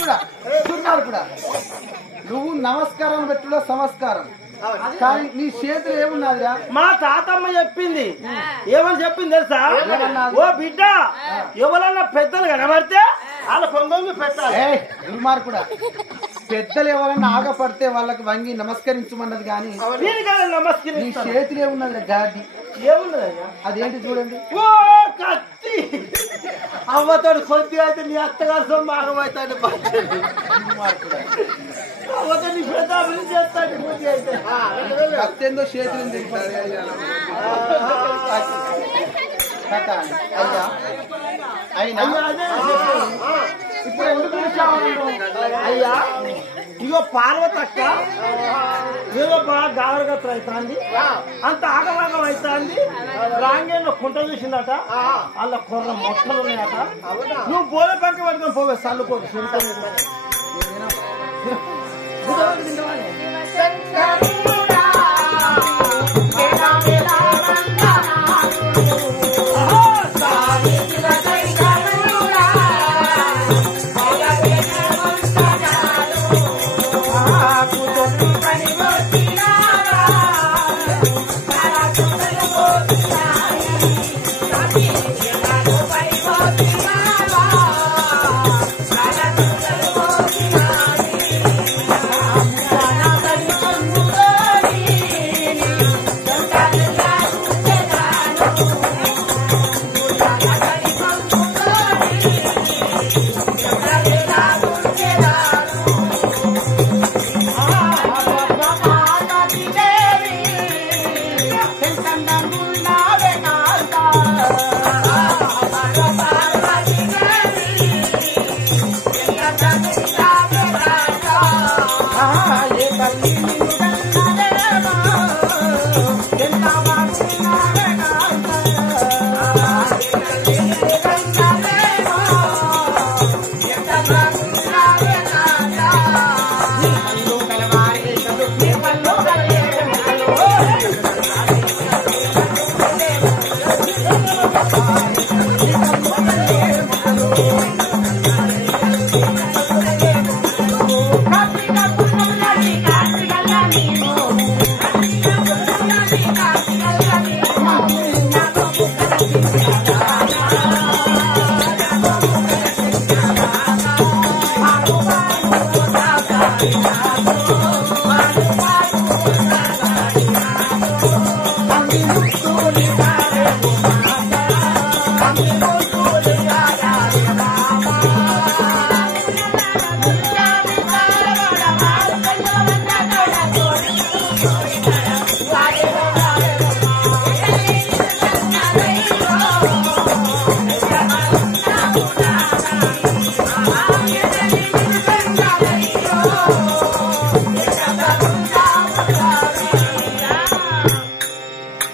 కూడా నువ్వు నమస్కారం పెట్టులో సంస్కారం కానీ నీ చేతులు ఏమున్నదిరా? మా తాతమ్మ చెప్పింది. ఏమని చెప్పింది తెలుసా? ఓ బిడ్డ, ఎవరన్నా పెద్దలు కనబడితే వాళ్ళ కొందరు పెట్టాలి. దుర్మార్గుడా, పెద్దలు ఎవరన్నా ఆగపడితే వాళ్ళకి వంగి నమస్కరించమన్నది కానీ నీ చేతులు ఏమున్నదిరా? గాడి ఏమున్నదయ్యా? అదేంటి చూడండి. ఓ కత్తి అవ్వతాడు. కొద్దిగా అయితే నీ అత్తగారు సొమ్ము ఆగమవుతాడు. అవ్వతో నీ పెద్ద అభివృద్ధి చేస్తాడు. కొద్దిగా అయితే కత్తెందో చేతులు అయినా ఇప్పుడు ఎందుకు అయ్యా? ఇగో పార్వతక్క ఏదో బాగా గావరగత్ర అవుతుంది, అంత ఆగమాగం అవుతుంది. రాంగేలో కుంట చూసిందట, వాళ్ళ కొర్ర మొట్టలు ఉన్నాయట. నువ్వు బోల పక్క పట్టుకొని పోవే చల్లుకోదు.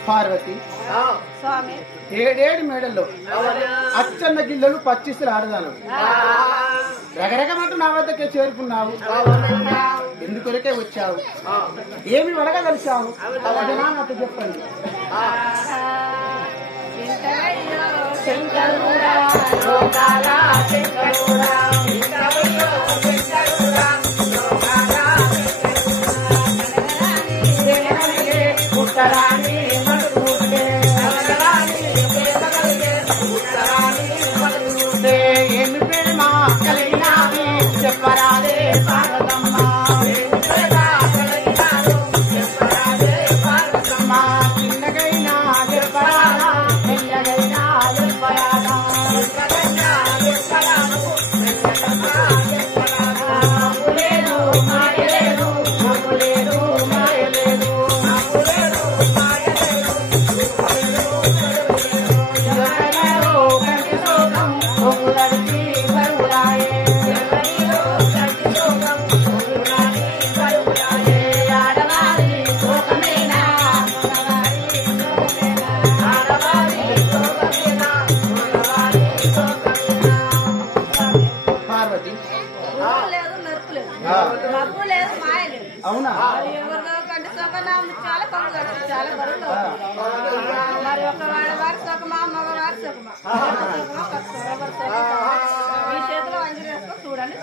పార్వతి, ఏడేడు మేడల్లో అచ్చన్న గిల్లలు పచ్చిస్తులు ఆడదాను. రకరకమంటూ నా వద్దకే చేరుకున్నావు. ఎందుకొరకే వచ్చావు? ఏమి వడగలిచావు? నాతో చెప్పండి. ఏమి ప్రేమ కలిగినాది చెప్పరాదే పార్వతమ్మ, చిన్నగైనా చెప్పరాదా, మెల్లగైనా చెప్పరాదా, లేదు మాయలేదు, లేదు మాయలేదు, అవునా? చాలా బరువులు మరి ఒక వారి సుఖమా మగవారి సుఖమా ఈ చేతిలో అంజలి వేసుకో చూడండి.